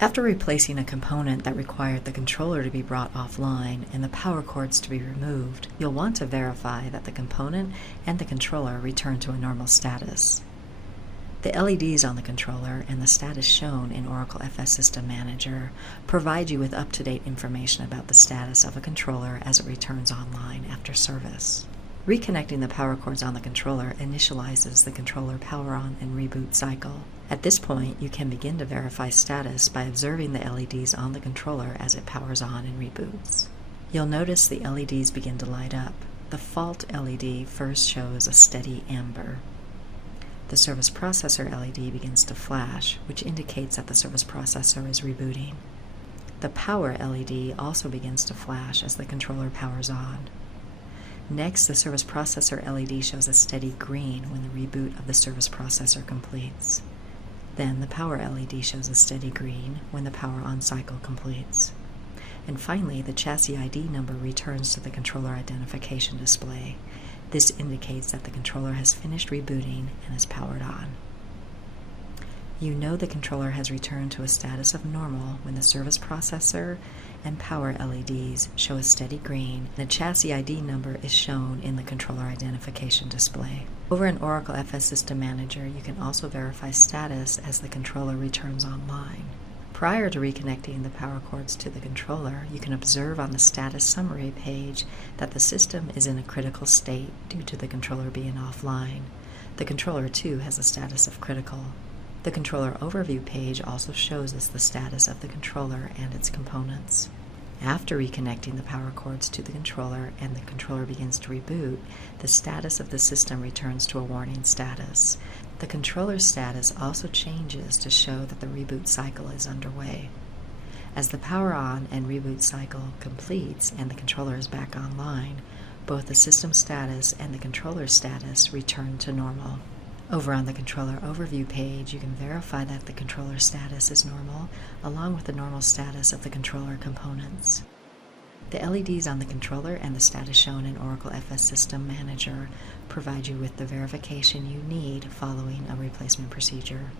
After replacing a component that required the controller to be brought offline and the power cords to be removed, you'll want to verify that the component and the controller return to a normal status. The LEDs on the controller and the status shown in Oracle FS System Manager provide you with up-to-date information about the status of a controller as it returns online after service. Reconnecting the power cords on the controller initializes the controller power on and reboot cycle. At this point, you can begin to verify status by observing the LEDs on the controller as it powers on and reboots. You'll notice the LEDs begin to light up. The fault LED first shows a steady amber. The service processor LED begins to flash, which indicates that the service processor is rebooting. The power LED also begins to flash as the controller powers on. Next, the service processor LED shows a steady green when the reboot of the service processor completes. Then the power LED shows a steady green when the power on cycle completes. And finally, the chassis ID number returns to the controller identification display. This indicates that the controller has finished rebooting and is powered on. You know the controller has returned to a status of normal when the service processor and power LEDs show a steady green and a chassis ID number is shown in the controller identification display. Over in Oracle FS System Manager, you can also verify status as the controller returns online. Prior to reconnecting the power cords to the controller, you can observe on the status summary page that the system is in a critical state due to the controller being offline. The controller, too, has a status of critical. The controller overview page also shows us the status of the controller and its components. After reconnecting the power cords to the controller and the controller begins to reboot, the status of the system returns to a warning status. The controller status also changes to show that the reboot cycle is underway. As the power on and reboot cycle completes and the controller is back online, both the system status and the controller status return to normal. Over on the controller overview page, you can verify that the controller status is normal, along with the normal status of the controller components. The LEDs on the controller and the status shown in Oracle FS System Manager provide you with the verification you need following a replacement procedure.